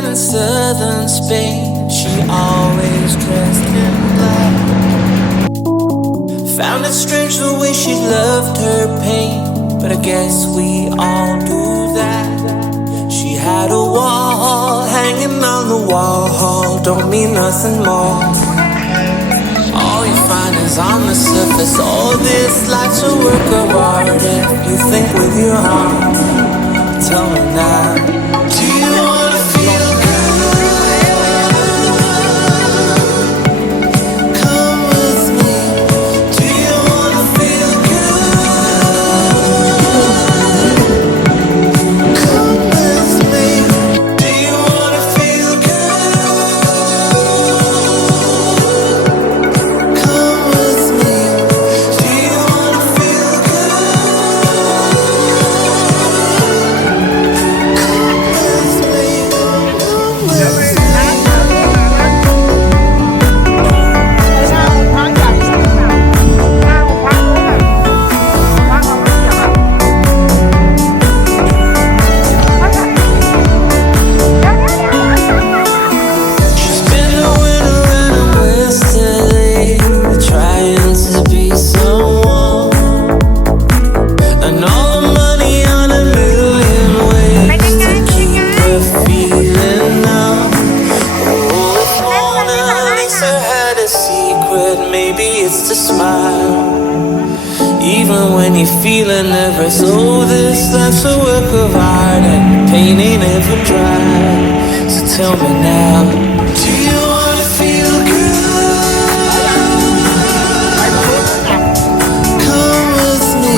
down in southern Spain. She always dressed in black. Found it strange the way she loved her pain, but I guess we all do that. She had a wall hanging on the wall, don't mean nothing more. All you find is on the surface. All this life's a work of art. If you think with your heart, tell me now, do you wanna feel good? Come with me. Do you wanna feel good? Come with me. Do you wanna feel good? Come with me. Do you wanna feel She's been a winner and a yesterday, trying to be someone, and all the money on a million ways to keep her feeling numb. Oh, if Mona Lisa had a secret, maybe it's to smile, even when you're feeling nervous. Oh, this life's a work of art, and pain ain't ever dry. So tell me now, do you wanna feel good? Come with me.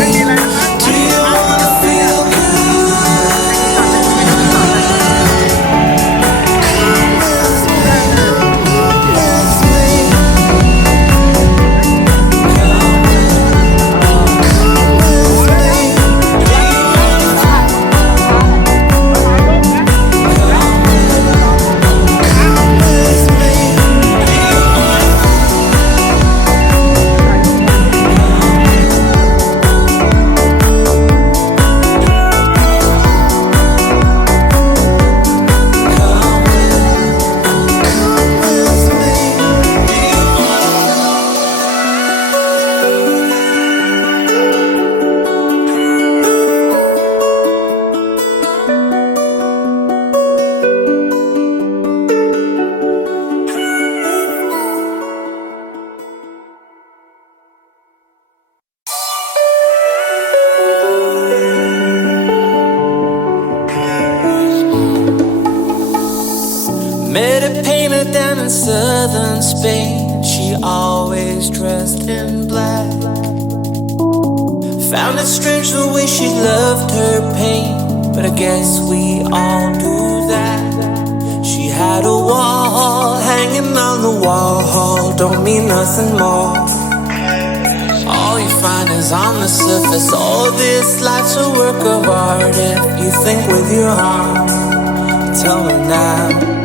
Do you wanna feel good? Come with me. Come with me. Come with me. Do you wanna come with me? Do you wanna Met a painter down in southern Spain. She always dressed in black. Found it strange the way she loved her pain, but I guess we all do that. She had a wall hanging on the wall, don't mean nothing more. All you find is on the surface. All this life's a work of art. If you think with your heart, tell me now.